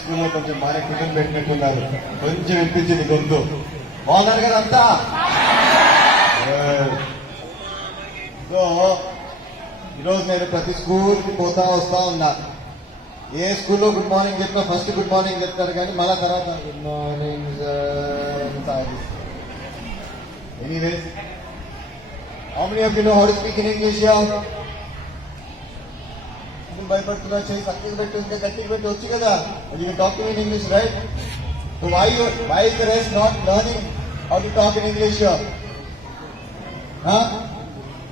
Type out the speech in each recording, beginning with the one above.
స్కూల్లో కొంచెం బాగా టిఫిన్ పెట్టినట్టున్నారు, కొంచెం వినిపించింది గొంతు. బాగున్నారు కదా అంతా? సో ఈరోజు నేను ప్రతి స్కూల్కి పోతా వస్తా ఉన్నా. ఏ స్కూల్లో గుడ్ మార్నింగ్ చెప్పినా ఫస్ట్ గుడ్ మార్నింగ్ చెప్తారు, కానీ మళ్ళా తర్వాత good morning anyways. How many of you know how to speak in English? భయపడుతున్నా, చేయి పక్కకి పెట్టి ఉంటే గట్టికి పెట్టి వచ్చు కదా. You talk to in English, right? So why is the rest not learning how to talk in English?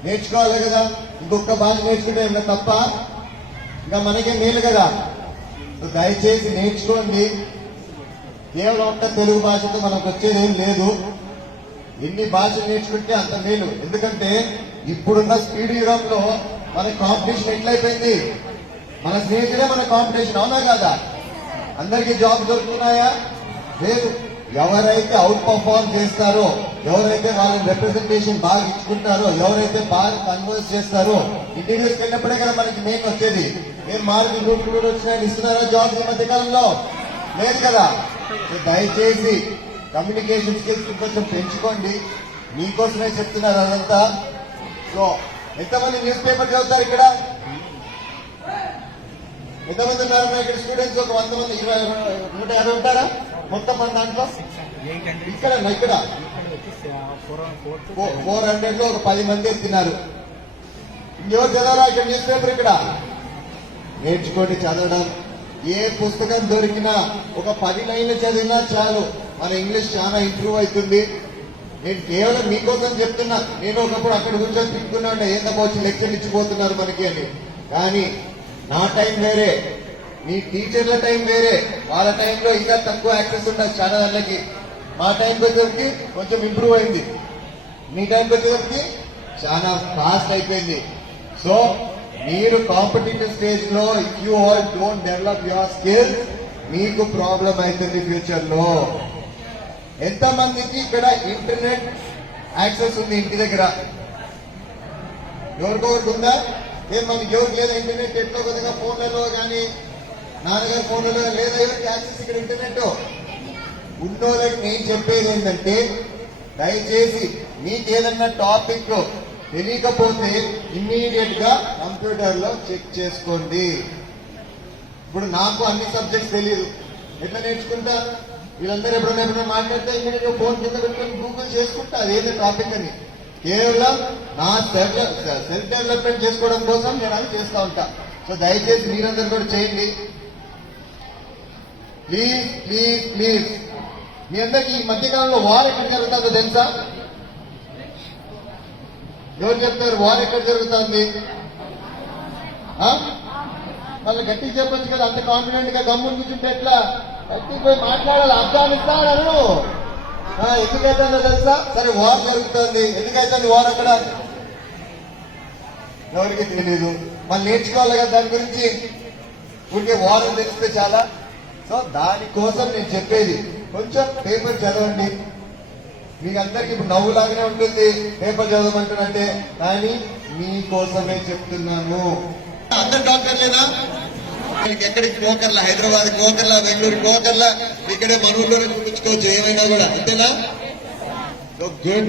నేర్చుకోవాలి కదా. ఇంకొక భాష నేర్చుకుంటే ఏమన్నా తప్ప? ఇంకా మనకే మేలు కదా. సో దయచేసి నేర్చుకోండి. కేవలం ఒక్క తెలుగు భాషతో మనకు వచ్చేది ఏం లేదు. ఎన్ని భాషలు నేర్చుకుంటే అంత మేలు. ఎందుకంటే ఇప్పుడున్న స్పీడ్ యుగంలో మన కాంపిటీషన్ ఎట్లయిపోయింది. మన స్నేహితులే మన కాంపిటీషన్, అవునా కదా? అందరికీ జాబ్ దొరుకుతున్నాయా? లేదు. ఎవరైతే అవుట్ పర్ఫార్మ్ చేస్తారో, ఎవరైతే వాళ్ళని రిప్రజెంటేషన్ బాగా ఇచ్చుకుంటారో, ఎవరైతే బాగా కన్వర్స్ చేస్తారో, ఇంటర్వ్యూస్కి వెళ్ళినప్పుడే కదా మనకి మెయిన్ వచ్చేది. ఏం మార్కులు గ్రూప్ వచ్చినాయని ఇస్తున్నారా జాబ్స్ ఈ మధ్య కాలంలో? లేదు కదా. దయచేసి కమ్యూనికేషన్ స్కిల్స్ కొంచెం పెంచుకోండి. మీకోసమే చెప్తున్నారు అదంతా. సో ఎంతమంది న్యూస్ పేపర్ చదువుతారు ఇక్కడ? ఎంతమంది ఉన్నారు ఇక్కడ స్టూడెంట్స్? ఒక 100 మంది, 150 ఉంటారా మొత్తం మన దాంట్లో? ఇక్కడ 400 లో ఒక 10 మంది ఎత్తినారు. ఇంకెవరు చదవరా ఇక్కడ న్యూస్ పేపర్? ఇక్కడ నేర్చుకోండి చదవడం. ఏ పుస్తకం దొరికినా ఒక 10 లైన్లు చదివినా చాలు, మన ఇంగ్లీష్ చాలా ఇంప్రూవ్ అవుతుంది. నేను కేవలం మీకోసం చెప్తున్నా. నేను ఒకప్పుడు అక్కడ కూర్చొని తిట్టుకున్నా ఉండే, ఏంటో వచ్చి లెక్చర్లు ఇచ్చిపోతున్నారు మనకి అని. కానీ నా టైం వేరే, మీ టీచర్ల టైం వేరే. వాళ్ళ టైంలో ఇంకా తక్కువ యాక్సెస్ ఉండదు చాలా దానికి. మా టైంకి వచ్చేసరికి కొంచెం ఇంప్రూవ్ అయింది, మీ టైంకి వచ్చేసరికి చాలా ఫాస్ట్ అయిపోయింది. సో మీరు కాంపిటేటివ్ స్టేజ్ లో if you all don't develop your skills, మీకు ప్రాబ్లం అవుతుంది ఫ్యూచర్ లో. ఎంతమందికి ఇక్కడ ఇంటర్నెట్ యాక్సెస్ ఉంది ఇంటి దగ్గర? ఎవరికొకరికి ఉందా? ఏం మనకి ఎవరికి లేదా ఇంటర్నెట్? ఎట్లో కొద్దిగా ఫోన్లలో కానీ నాన్నగారి ఫోన్లలో లేదా ఎవరికి యాక్సెస్ ఇక్కడ ఇంటర్నెట్ ఉన్నోళ్ళకి నేను చెప్పేది ఏంటంటే, దయచేసి మీకు ఏదన్నా టాపిక్ తెలియకపోతే ఇమ్మీడియట్ గా కంప్యూటర్ లో చెక్ చేసుకోండి. ఇప్పుడు నాకు అన్ని సబ్జెక్ట్స్ తెలియదు, ఎట్లా నేర్చుకుంటా? వీళ్ళందరూ ఎప్పుడైనా మాట్లాడితే ఇమ్మీడియట్ గా ఫోన్ కింద పెట్టుకుని గూగుల్ చేసుకుంటా అదేదో టాపిక్ అని. కేవలం నా సెల్ఫ్ డెవలప్మెంట్ చేసుకోవడం కోసం నేను అది చేస్తా ఉంటా. సో దయచేసి మీరందరూ కూడా చేయండి ప్లీజ్ ప్లీజ్ ప్లీజ్. మీ అందరికి ఈ మధ్యకాలంలో వార్ ఎక్కడ జరుగుతుందో తెలుసా? ఎవరు చెప్తారు వార్ ఎక్కడ జరుగుతుంది? వాళ్ళు గట్టిగా చెప్పొచ్చు కదా. అంత కాన్ఫిడెంట్ గా గమ్ముని కూర్చుంటే ఎట్లా? గట్టికి పోయి మాట్లాడాలి. ఆఫ్ఘనిస్తాన్ అను ఎందుకైతుందో తెలుసా? సరే వార్ జరుగుతుంది, ఎందుకైతుంది వార్ అక్కడ? ఎవరికి తెలియదు. వాళ్ళు నేర్చుకోవాలి కదా దాని గురించి. ఊరికే వార్ తెలిస్తే చాలా. సో దానికోసం నేను చెప్పేది, కొంచెం పేపర్ చదవండి. మీకు అందరికి ఇప్పుడు నవ్వులాగానే ఉంటుంది పేపర్ చదవమంటున్నట్టే, కానీ మీకోసమే చెప్తున్నాను. అందరు డాక్టర్లేనా? ఎక్కడికి పోకర్లా, హైదరాబాద్ పోకర్లా, బెంగళూరు పోకర్లా, ఇక్కడే మన ఊళ్ళోనే చూపించుకోవచ్చు ఏమైనా కూడా, అంతేనా? So good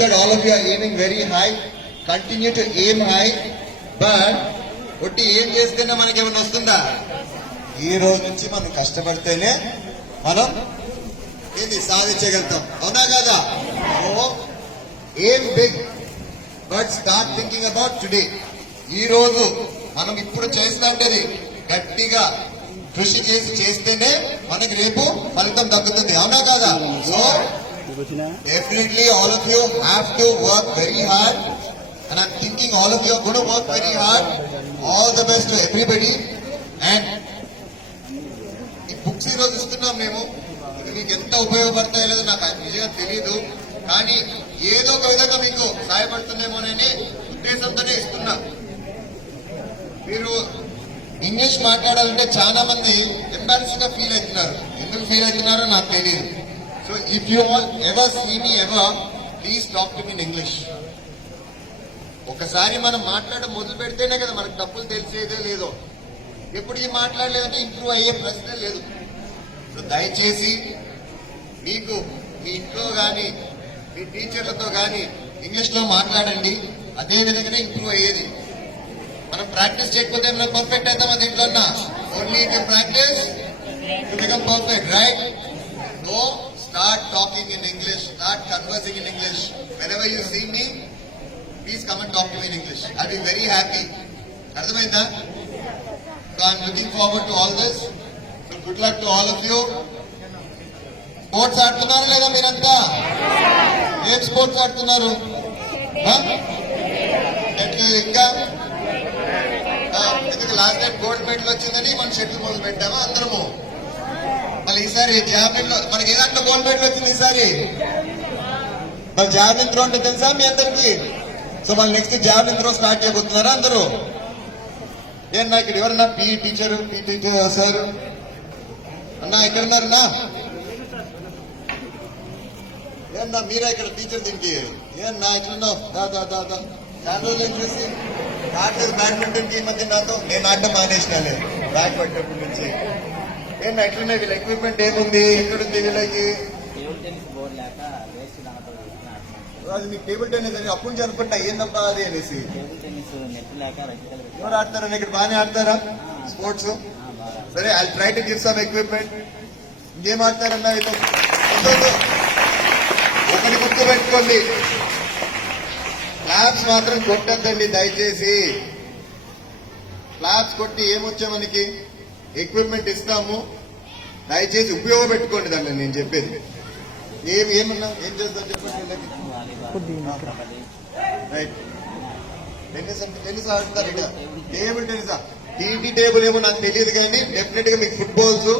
that all of you are aiming very high. Continue to aim high. But ఒట్టి ఏం చేస్తేనే మనకి ఏమైనా వస్తుందా? ఈ రోజు నుంచి మనం కష్టపడితేనే మనం ఏంది సాధించగలుగుతాం, అవునా కదా? So aim big but start thinking about today. ఈ రోజు మనం ఇప్పుడు చేస్తుంటేది గట్టిగా కృషి చేస్తేనే మనకి రేపు ఫలితం దక్కుతుంది, అవునా కదా? So definitely all of you have to work very hard. And I'm thinking all of you are going to work very hard. All the best to everybody. And ఈ బుక్స్ ఈరోజు ఇస్తున్నాం మేము, ఇది మీకు ఎంత ఉపయోగపడతాయో లేదో నాకు నిజంగా తెలియదు, కానీ ఏదో ఒక విధంగా మీకు సహాయపడుతుందేమోనని ఉద్దేశంతోనే ఇస్తున్నా. మీరు ఇంగ్లీష్ మాట్లాడాలంటే చాలా మంది ఎంబారస్ గా ఫీల్ అవుతున్నారు. ఎందుకు ఫీల్ అవుతున్నారో నాకు తెలియదు. So if you all ever see me ever, please talk to me in English. ఒకసారి మనం మాట్లాడడం మొదలు పెడితేనే కదా మనకు తప్పులు తెలిసేదే లేదో. ఎప్పుడు ఈ మాట్లాడలేదంటే ఇంప్రూవ్ అయ్యే ప్రశ్నే లేదు. సో దయచేసి మీకు మీ ఇంట్లో కానీ మీ టీచర్లతో కానీ ఇంగ్లీష్ లో మాట్లాడండి. అదే విధంగానే ఇంప్రూవ్ అయ్యేది. మనం ప్రాక్టీస్ చేయకపోతే మనం పర్ఫెక్ట్ అవుతామా దీంట్లో? Only if you practise to become perfect, right? No, start talking in English, start conversing in English. Whenever you see me, please come and talk to me in English. I'll be very happy. అర్థమైందా? So I'm looking forward to all this. So good luck to all of you. Sports ఆడుతున్నారు లేదా మీరంతా? ఏం sports ఆడుతున్నారు? ఇంకా ఎందుకు last time gold medal వచ్చిందని మనం షెటిల్ మొదలు పెట్టామా అందరము? మళ్ళీ ఈసారి జావెలిన్ లో మనకి ఏ దాంట్లో గోల్డ్ మెడల్ వచ్చింది ఈసారి? మరి జావెలిన్ త్రో అంటే తెలుసా మీ అందరికి? సో మళ్ళీ నెక్స్ట్ జావెలిన్ త్రో స్టార్ట్ చేయబోతున్నారా అందరూ? ఏమన్నా ఇక్కడ ఎవరన్నా పీ టీచర్ సార్ అన్నా ఎక్కడున్నారన్నా? ఏమన్నా మీరా ఇక్కడ టీచర్ దీనికి? ఏమన్నా ఎట్లున్నావు? చాలా రోజులు ఏం చేసి ఆడలేదు బ్యాడ్మింటన్ కి ఈ మధ్య నాతో. నేను ఆడటం మానేసినాలే బ్యాట్ పట్టేప్పటి నుంచి. ఏమన్నా ఎట్లున్నాయి వీళ్ళ ఎక్విప్మెంట్ ఏముంది? ఎక్కడుంది వీళ్ళకి? అది మీకు టేబుల్ టెన్నిస్ అని అప్పుడు నుంచి అనుకుంటా ఏందబ్బా అది అనేసి. ఎవరు ఆడతారని ఇక్కడ బాగానే ఆడతారా స్పోర్ట్స్? సరే, I try to give some equipment. ఇంకేం ఆడతారన్నా? ఒకటి గుర్తు పెట్టుకోండి, క్లాప్స్ మాత్రం కొట్టద్దండి దయచేసి. క్లాప్స్ కొట్టి ఏమొచ్చా మనకి? ఎక్విప్మెంట్ ఇస్తాము, దయచేసి ఉపయోగపెట్టుకోండి దాన్ని. నేను చెప్పేది ఏమన్నా ఏం చేద్దాం చెప్పండి. రైట్, టెన్నిస్ అంటే టెన్నిస్ ఆడతారు ఇక. టేబుల్ టెన్నిస్, టీటీ టేబుల్ ఏమో నాకు తెలియదు కానీ డెఫినెట్ గా మీకు ఫుట్బాల్స్,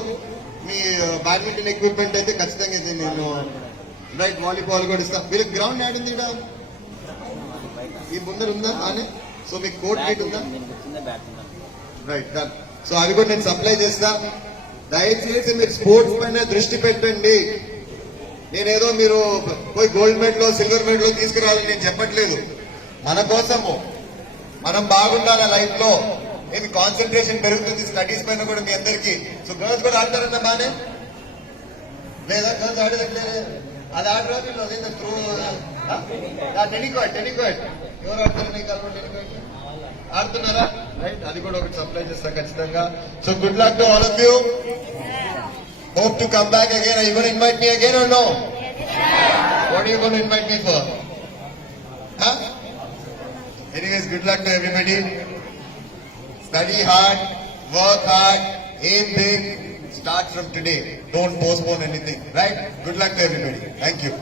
మీ బ్యాడ్మింటన్ ఎక్విప్మెంట్ అయితే ఖచ్చితంగా నేను రైట్. వాలీబాల్ కూడా ఇస్తా. వీళ్ళకి గ్రౌండ్ ఆడింది ఇక్కడ ఈ ముందర ఉందా అని? సో మీకు కోర్ట్ గేట్ ఉందా? Right, done. సో అవి కూడా నేను సప్లై చేస్తా. దయచేసి మీరు స్పోర్ట్స్ పైన దృష్టి పెట్టండి. నేనేదో మీరు పోయి గోల్డ్ మెడల్ సిల్వర్ మెడల్ తీసుకురావాలని నేను చెప్పట్లేదు. మన కోసము మనం బాగుండాలి లైఫ్ లో. ఇది కాన్సన్ట్రేషన్ పెరుగుతుంది స్టడీస్ పైన కూడా మీ అందరికి. సో గర్ల్స్ కూడా ఆడతారన్నా బానే లేదా? గర్ల్స్ ఆడేదట్లేదు అది ఆడరా వీళ్ళు? అదే త్రూ టెనికాయిడ్ ఎవరు ఆడతారు? నీకు అలవాటు టెనికాయిడ్ ఆడుతున్నారా? రైట్, అది కూడా ఒకటి సప్లై చేస్తా ఖచ్చితంగా. So good luck to all of you. Hope to come back again. Are you going to invite me again or no? What are you going to invite me for? Huh? Anyways, good luck to everybody. Study hard, work hard, aim big. Start from today. Don't postpone anything. Right? Good luck to everybody. Thank you.